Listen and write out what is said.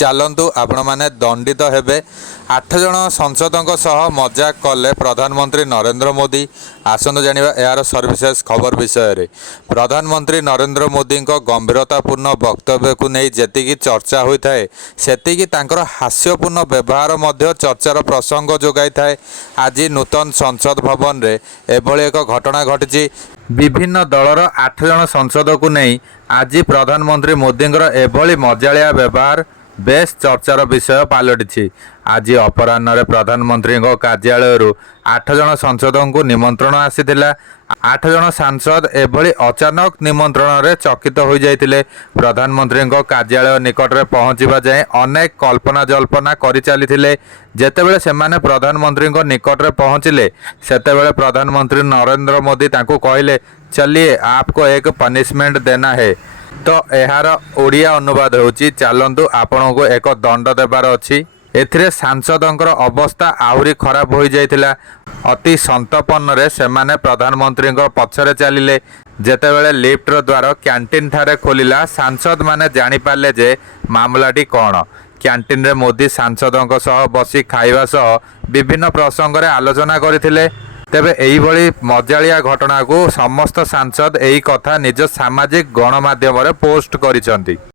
ଚାଲନ୍ତୁ ଆପଣମାନେ ଦଣ୍ଡିତ ହେବେ। 8 ଜଣ ସଂସଦଙ୍କ ସହ ମଜାକ କଲେ ପ୍ରଧାନମନ୍ତ୍ରୀ ନରେନ୍ଦ୍ର ମୋଦି। ଆସନ୍ତୁ ଜାଣିବା ଏହାର ସର୍ବିଶେଷ ଖବର ବିଷୟରେ। ପ୍ରଧାନମନ୍ତ୍ରୀ ନରେନ୍ଦ୍ର ମୋଦିଙ୍କ ଗମ୍ଭୀରତାପୂର୍ଣ୍ଣ ବକ୍ତବ୍ୟକୁ ନେଇ ଯେତିକି ଚର୍ଚ୍ଚା ହୋଇଥାଏ, ସେତିକି ତାଙ୍କର ହାସ୍ୟପୂର୍ଣ୍ଣ ବ୍ୟବହାର ମଧ୍ୟ ଚର୍ଚ୍ଚାର ପ୍ରସଙ୍ଗ ଯୋଗାଇଥାଏ। ଆଜି ନୂତନ ସଂସଦ ଭବନରେ ଏଭଳି ଏକ ଘଟଣା ଘଟିଛି। ବିଭିନ୍ନ ଦଳର 8 ଜଣ ସଂସଦକୁ ନେଇ ଆଜି ପ୍ରଧାନମନ୍ତ୍ରୀ ମୋଦିଙ୍କର ଏଭଳି ମଜାଳିଆ ବ୍ୟବହାର ବେଶ ଚର୍ଚ୍ଚାର ବିଷୟ ପାଲଟିଛି। ଆଜି ଅପରାହ୍ନରେ ପ୍ରଧାନମନ୍ତ୍ରୀଙ୍କ କାର୍ଯ୍ୟାଳୟରୁ 8 ଜଣ ସଂସଦଙ୍କୁ ନିମନ୍ତ୍ରଣ ଆସିଥିଲା। 8 ଜଣ ସାଂସଦ ଏଭଳି ଅଚାନକ ନିମନ୍ତ୍ରଣରେ ଚକିତ ହୋଇଯାଇଥିଲେ। ପ୍ରଧାନମନ୍ତ୍ରୀଙ୍କ କାର୍ଯ୍ୟାଳୟ ନିକଟରେ ପହଞ୍ଚିବା ଯାଏଁ ଅନେକ କଳ୍ପନା ଜଳ୍ପନା କରିଚାଲିଥିଲେ। ଯେତେବେଳେ ସେମାନେ ପ୍ରଧାନମନ୍ତ୍ରୀଙ୍କ ନିକଟରେ ପହଞ୍ଚିଲେ, ସେତେବେଳେ ପ୍ରଧାନମନ୍ତ୍ରୀ ନରେନ୍ଦ୍ର ମୋଦି ତାଙ୍କୁ କହିଲେ, ଚଲିଏ ଆପକୋ ଏକ ପନିଶମେଣ୍ଟ ଦେନା ହେ। ତ ଏହାର ଓଡ଼ିଆ ଅନୁବାଦ ହେଉଛି, ଚାଲନ୍ତୁ ଆପଣଙ୍କୁ ଏକ ଦଣ୍ଡ ଦେବାର ଅଛି। ଏଥିରେ ସାଂସଦଙ୍କର ଅବସ୍ଥା ଆହୁରି ଖରାପ ହୋଇଯାଇଥିଲା। ଅତି ସନ୍ତର୍ପଣରେ ସେମାନେ ପ୍ରଧାନମନ୍ତ୍ରୀଙ୍କ ପଛରେ ଚାଲିଲେ। ଯେତେବେଳେ ଲିଫ୍ଟର ଦ୍ୱାର କ୍ୟାଣ୍ଟିନ୍ ଠାରେ ଖୋଲିଲା, ସାଂସଦମାନେ ଜାଣିପାରିଲେ ଯେ ମାମଲାଟି କ'ଣ। କ୍ୟାଣ୍ଟିନ୍ରେ ମୋଦି ସାଂସଦଙ୍କ ସହ ବସି ଖାଇବା ସହ ବିଭିନ୍ନ ପ୍ରସଙ୍ଗରେ ଆଲୋଚନା କରିଥିଲେ। ତେବେ ଏହିଭଳି ମଜାଳିଆ ଘଟଣାକୁ ସମସ୍ତ ସାଂସଦ ଏହି କଥା ନିଜ ସାମାଜିକ ଗଣମାଧ୍ୟମରେ ପୋଷ୍ଟ କରିଛନ୍ତି।